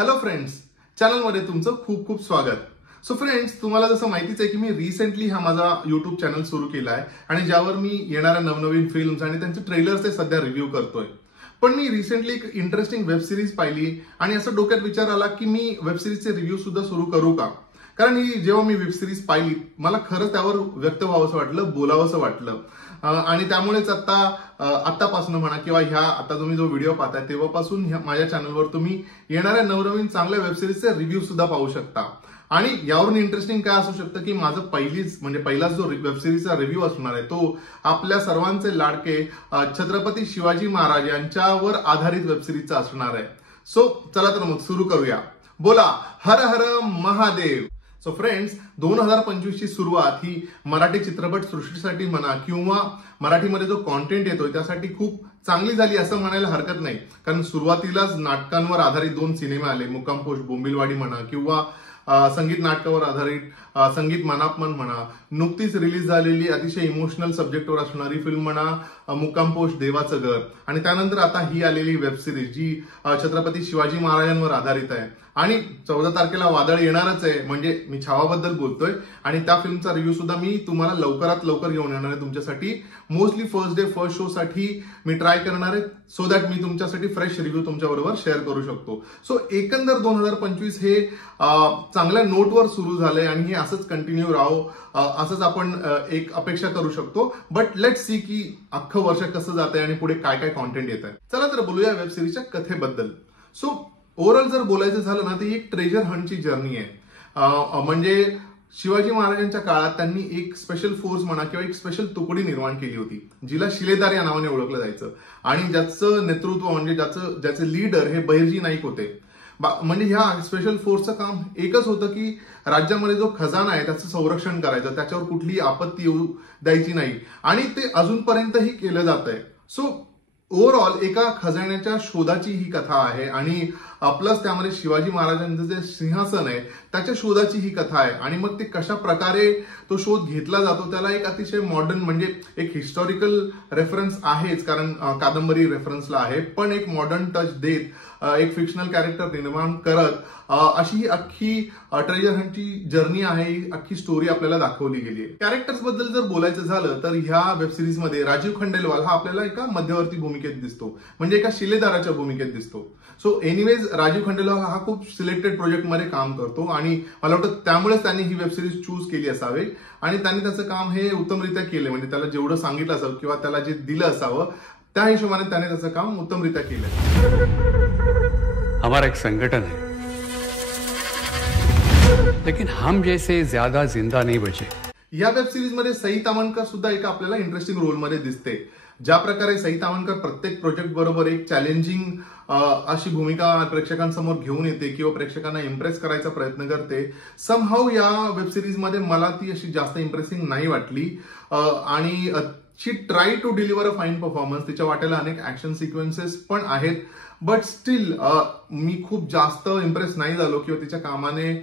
Hello friends, चॅनलमध्ये तुमचं खूप खूप स्वागत. सो फ्रेंड्स, तुम्हाला जसं माहितीच आहे की मी रिसेंटली हा माझा युट्यूब चॅनल सुरू केला आहे आणि ज्यावर मी येणाऱ्या नवनवीन फिल्म्स आणि त्यांचे ट्रेलर्सचे सध्या रिव्ह्यू करतोय. पण मी रिसेंटली एक इंटरेस्टिंग वेब सिरीज पाहिली आणि असं डोक्यात विचार आला की मी वेब सिरीजचे रिव्ह्यू सुद्धा सुरू करू का. कारण ही जेव्हा मी वेब सिरीज मला खरंच त्यावर व्यक्त व्हावंसं वाटलं, बोलावंसं वाटलं. आणि त्यामुळेच आतापासून म्हणा किंवा आता तुम्ही जो व्हिडिओ पाहताय तेव्हापासून माझ्या चॅनलवर तुम्ही येणाऱ्या नवनवीन चांगल्या वेब सिरीजचे रिव्ह्यू सुद्धा पाहू शकता. आणि यावरून इंटरेस्टिंग काय असू शकतं की माझं पहिलाच जो वेब सिरीजचा रिव्ह्यू असणार आहे तो आपल्या सर्वांचे लाडके छत्रपती शिवाजी महाराज यांच्यावर आधारित वेब सिरीजचा असणार आहे. सो चला तर मग सुरू करूया. बोला हर हर महादेव. सो फ्रेंड्स, 2025 ची सुरुवात ही मराठी चित्रपट सृष्टीसाठी म्हणा किंवा मराठीमध्ये जो कॉन्टेंट येतोय त्यासाठी खूप चांगली झाली असं म्हणायला हरकत नाही. कारण सुरुवातीलाच नाटकांवर आधारित 2 सिनेमे आले, मुक्काम पोस्ट बोंबिलवाडी म्हणा किंवा संगीत नाटकावर आधारित संगीत मनापमन म्हणा, नुकतीच रिलीज झालेली अतिशय इमोशनल सब्जेक्टवर असणारी फिल्म म्हणा मुक्काम पोस्ट देवाचं घर, आणि त्यानंतर आता ही आलेली वेब सिरीज जी छत्रपती शिवाजी महाराजांवर आधारित आहे. आणि 14 तारखेला वादळ येणारच आहे, म्हणजे मी छावाबद्दल बोलतोय. आणि त्या फिल्मचा रिव्ह्यू सुद्धा मी तुम्हाला लवकरात लवकर घेऊन येणार आहे तुमच्यासाठी. Mostly first day first show साठी मी ट्राय करणार आहे, सो दॅट मी तुमच्यासाठी फ्रेश रिव्ह्यू तुमच्याबरोबर शेअर करू शकतो. सो एकंदर 2025 हे चांगल्या नोटवर सुरू झालंय आणि हे असंच कंटिन्यू राहो असंच आपण एक अपेक्षा करू शकतो. बट लेट सी की अख्खं वर्ष कसं जात आहे आणि पुढे काय काय कॉन्टेंट येत आहे. चला तर बोलूया वेब सिरीजच्या कथेबद्दल. सो ओव्हरऑल जर बोलायचं झालं ना तर ही एक ट्रेजर हंटची जर्नी आहे. म्हणजे शिवाजी महाराजांच्या काळात त्यांनी एक स्पेशल फोर्स म्हणा किंवा एक स्पेशल तुकडी निर्माण केली होती जिला शिलेदार या नावाने ओळखलं जायचं. आणि ज्याचं नेतृत्व म्हणजे ज्याचे लीडर हे बहिर्जी नाईक होते. म्हणजे ह्या स्पेशल फोर्सचं काम एकच होतं की राज्यामध्ये जो खजाना आहे त्याचं संरक्षण करायचं, त्याच्यावर कुठलीही आपत्ती येऊ द्यायची नाही. आणि ते अजूनपर्यंतही केलं जात आहे. सो ओव्हरऑल एका खजान्याच्या शोधाची ही कथा आहे आणि प्लस त्यामध्ये शिवाजी महाराजांचं जे सिंहासन आहे त्याच्या शोधाची ही कथा आहे. आणि मग ते कशा प्रकारे तो शोध घेतला जातो त्याला एक अतिशय मॉडर्न म्हणजे एक हिस्टॉरिकल रेफरन्स आहेच, कारण कादंबरी रेफरन्सला आहे, पण एक मॉडर्न टच देत एक फिक्शनल कॅरेक्टर निर्माण करत अशी ही अख्खी ट्रेजर हंटची जर्नी आहे. ही अख्खी स्टोरी आपल्याला दाखवली गेली आहे. कॅरेक्टर्स बद्दल जर बोलायचं झालं तर ह्या वेब सिरीज मध्ये राजीव खंडेलवाल हा आपल्याला एका मध्यवर्ती भूमिकेत दिसतो, म्हणजे एका शिलेदाराच्या भूमिकेत दिसतो. सो एनिवेज राजीव खंडेलवाल हा खूप सिलेक्टेड प्रोजेक्ट मध्ये काम करतो आणि मला वाटतं त्यामुळेच त्यांनी ही वेब सिरीज चूज केली असावे आणि त्यांनी त्याचं काम हे उत्तमरित्या केलं. म्हणजे त्याला जेवढं सांगितलं असावं किंवा त्याला जे दिलं असावं त्या हिशोबाने त्याने त्याचं काम उत्तमरित्या केलं. हमारा एक संगठन है, लेकिन हम जैसे ज्यादा जिंदा नहीं बचे. या वेब सिरीज मध्ये सई तामणकर सुद्धा एक आपल्याला इंटरेस्टिंग रोल मध्ये दिसते. ज्या प्रकारे सई तामणकर प्रत्येक प्रोजेक्ट बरोबर एक चॅलेंजिंग अशी भूमिका प्रेक्षकांसमोर घेऊन येते किंवा प्रेक्षकांना इम्प्रेस करायचा प्रयत्न करते. समहाऊ या वेब सिरीज मध्ये मला ती अशी जास्त इम्प्रेसिंग नाही वाटली. आणि she try to deliver a fine performance. तिच्या वाटेला अनेक ऍक्शन सिक्वेन्सेस पण आहेत, बट स्टील मी खूप जास्त इम्प्रेस नाही झालो किंवा तिच्या कामाने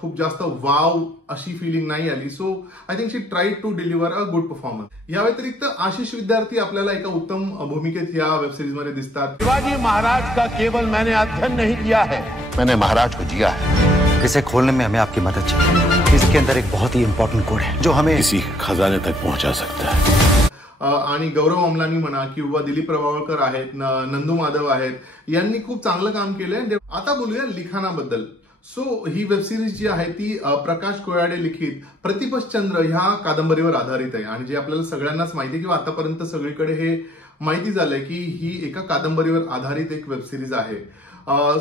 खूप जास्त वाव अशी फिलिंग नाही आली. So I think she try to deliver a good performance. या व्यतिरिक्त आशिष विद्यार्थी आपल्याला एका उत्तम भूमिकेत या वेब सिरीज मध्ये दिसतात. शिवाजी महाराज का केवल मैंने अध्ययन नहीं किया है, मैंने महाराज को जिया है. इसे खोलने में हमें आपकी मदद चाहिए. इसके अंदर एक बहुत ही इंपॉर्टेंट कोड है जो हमें इसी खजाने तक पहुंचा सकता है. आणि गौरव अमलानी म्हणा किंवा दिलीप प्रभावळकर आहेत, नंदू माधव आहेत, यांनी खूप चांगलं काम केलंय. आता बोलूया लिखाणाबद्दल. सो ही वेब सिरीज जी आहे ती प्रकाश कोयाडे लिखित प्रतिपश्चंद्र ह्या कादंबरीवर आधारित आहे. आणि जे आपल्याला सगळ्यांनाच माहिती किंवा आतापर्यंत सगळीकडे हे माहिती झालंय की ही एका कादंबरीवर आधारित एक वेब सिरीज आहे.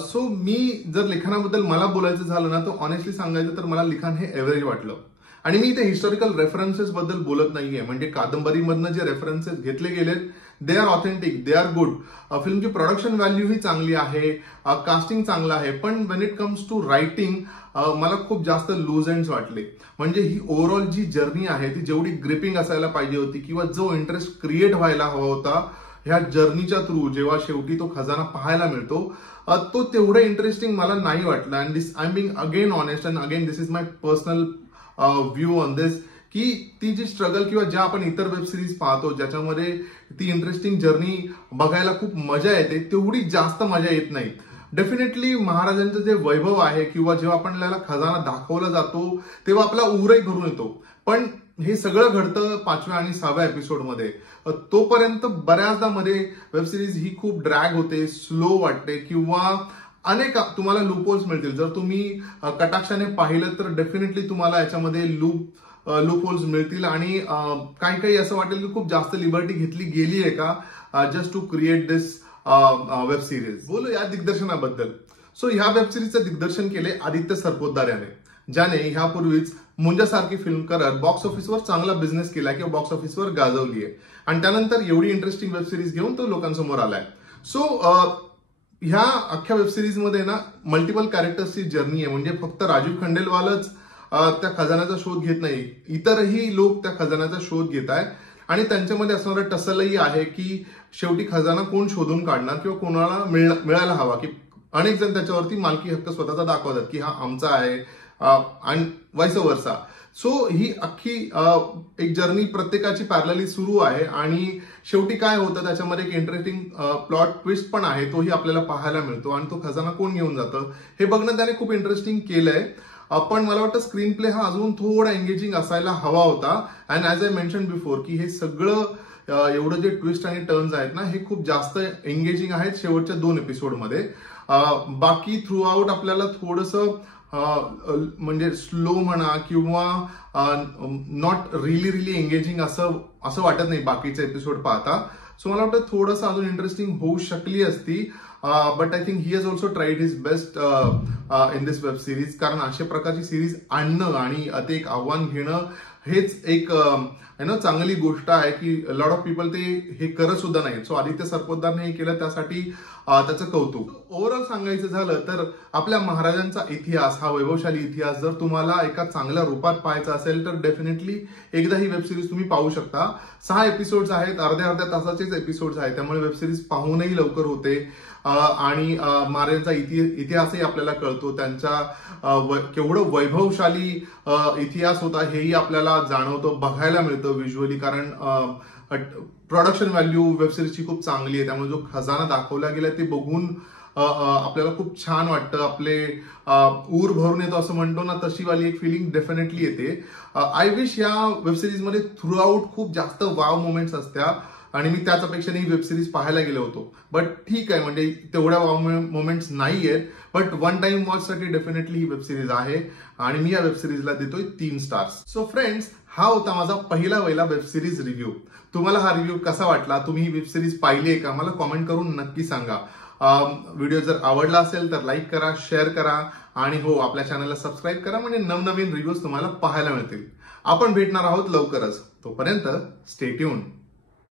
सो मी जर लिखाणाबद्दल मला बोलायचं झालं ना तर ऑनेस्टली सांगायचं तर मला लिखाण हे एव्हरेज वाटलं. आणि मी इथे हिस्टॉरिकल रेफरन्सेस बद्दल बोलत नाहीये, म्हणजे कादंबरीमधनं जे रेफरन्सेस घेतले गेलेत they are authentic, they are good. फिल्मची प्रोडक्शन व्हॅल्यू ही चांगली आहे, कास्टिंग चांगलं आहे, पण when it comes to writing मला खूप जास्त लूज एंड्स वाटले. म्हणजे ही ओव्हरऑल जी जर्नी आहे ती जेवढी ग्रिपिंग असायला पाहिजे होती किंवा जो इंटरेस्ट क्रिएट व्हायला हवा होता ह्या जर्नीच्या थ्रू जेव्हा शेवटी तो खजाना पाहायला मिळतो तो तेवढं इंटरेस्टिंग मला नाही वाटलं. And this I am being again honest and again this is my personal view on this की ती जी स्ट्रगल किंवा ज्या आपण इतर वेब सिरीज पाहतो ज्याच्यामध्ये ती इंटरेस्टिंग जर्नी बघायला खूप मजा येते तेवढी जास्त मजा येत नाही. डेफिनेटली महाराजांचं जे वैभव आहे किंवा जेव्हा आपल्याला खजाना दाखवला जातो तेव्हा आपला ऊरही भरून येतो. पण हे सगळं घडतं 5व्या आणि 6व्या एपिसोडमध्ये. तोपर्यंत बऱ्याचदा मध्ये वेबसिरीज ही खूप ड्रॅग होते, स्लो वाटते किंवा अनेक तुम्हाला लूपहोल्स मिळतील. जर तुम्ही कटाक्षाने पाहिलं तर डेफिनेटली तुम्हाला याच्यामध्ये लूपहोल्स मिळतील आणि काही काही असं वाटेल की खूप जास्त लिबर्टी घेतली गेली आहे का just to create this web series. बोलू या दिग्दर्शनाबद्दल. सो ह्या वेब सिरीजचं दिग्दर्शन केले आदित्य सरपोतदार याने, ज्याने ह्यापूर्वीच मुंजासारखी फिल्म करत बॉक्स ऑफिसवर चांगला बिझनेस केला किंवा बॉक्स ऑफिसवर गाजवली आहे आणि त्यानंतर एवढी इंटरेस्टिंग वेब सिरीज घेऊन तो लोकांसमोर आलाय. सो ह्या अख्ख्या वेब सिरीज मध्ये ना मल्टिपल कॅरेक्टर्सची जर्नी आहे. म्हणजे फक्त राजीव खंडेलवालच त्या खजान्याचा शोध घेत नाही, इतरही लोक त्या खजान्याचा शोध घेत आहेत आणि त्यांच्यामध्ये असणारं टसलही आहे की शेवटी खजाना कोण शोधून काढणार किंवा कोणाला मिळायला हवा. की अनेक जण त्याच्यावरती मालकी हक्क स्वतःचा दाखवतात की हा आमचा आहे आणि वाईस वर्सा. सो ही अख्खी एक जर्नी प्रत्येकाची पॅरलली सुरू आहे आणि शेवटी काय होतं त्याच्यामध्ये एक इंटरेस्टिंग प्लॉट ट्विस्ट पण आहे, तोही आपल्याला पाहायला मिळतो आणि तो खजाना कोण घेऊन जातं हे बघणं त्याने खूप इंटरेस्टिंग केलंय. पण मला वाटतं स्क्रीन प्ले हा अजून थोडा एंगेजिंग असायला हवा होता. And as I mention before की हे सगळं एवढं जे ट्विस्ट आणि टर्न्स आहेत ना हे खूप जास्त एंगेजिंग आहेत शेवटच्या 2 एपिसोडमध्ये. बाकी थ्रू आउट आपल्याला थोडंसं म्हणजे स्लो म्हणा किंवा नॉट रिली एंगेजिंग असं वाटत नाही बाकीचे एपिसोड पाहता. सो मला वाटतं थोडंसं अजून इंटरेस्टिंग होऊ शकली असती. But I think he has also tried his best in this web series. कारण अशा प्रकारची सिरीज आणणं आणि ते एक आव्हान घेणं हेच एक चांगली गोष्ट आहे की लॉट ऑफ पीपल ते हे करत सुद्धा नाही. सो आदित्य सरपोतदारने हे केलं त्यासाठी त्याचं कौतुक. ओव्हरऑल सांगायचं झालं तर आपल्या महाराजांचा इतिहास, हा वैभवशाली इतिहास जर तुम्हाला एका चांगल्या रूपात पाहायचा असेल तर डेफिनेटली एकदा ही वेबसिरीज तुम्ही पाहू शकता. 6 एपिसोड्स आहेत, अर्ध्या तासाचेच एपिसोड्स आहेत, त्यामुळे वेबसिरीज पाहूनही लवकर होते आणि महाराजांचा इतिहासही आपल्याला कळतो. त्यांचा केवढं वैभवशाली इतिहास होता हेही आपल्याला जाणवतं, बघायला मिळतं व्हिज्युअली. कारण प्रोडक्शन व्हॅल्यू वेबसिरीजची खूप चांगली आहे, त्यामुळे जो खजाना दाखवला गेला ते बघून आपल्याला खूप छान वाटतं. आपले ऊर भरून येतो असं म्हणतो ना, तशी वाली एक फिलिंग डेफिनेटली येते. आय विश या वेबसिरीजमध्ये थ्रू आउट खूप जास्त वाव मोमेंट्स असत्या आणि मी त्याच अपेक्षेने ही वेबसिरीज पाहायला गेलो होतो. बट ठीक आहे, म्हणजे तेवढ्या वाव मोमेंट्स नाही आहेत. बट वन टाइम वॉचसाठी डेफिनेटली ही वेबसिरीज आहे आणि मी या वेबसिरीजला देतोय 3 स्टार्स. सो फ्रेंड्स, हा होता माझा पहिला वेबसिरीज रिव्ह्यू. तुम्हाला हा रिव्ह्यू कसा वाटला? तुम्ही ही वेबसिरीज पाहिली आहे का? मला कॉमेंट करून नक्की सांगा. व्हिडिओ जर आवडला असेल तर लाईक करा, शेअर करा आणि हो, आपल्या चॅनलला सबस्क्राईब करा म्हणजे नवनवीन रिव्ह्यूज तुम्हाला पाहायला मिळतील. आपण भेटणार आहोत लवकरच. तोपर्यंत स्टे ट्यून्ड.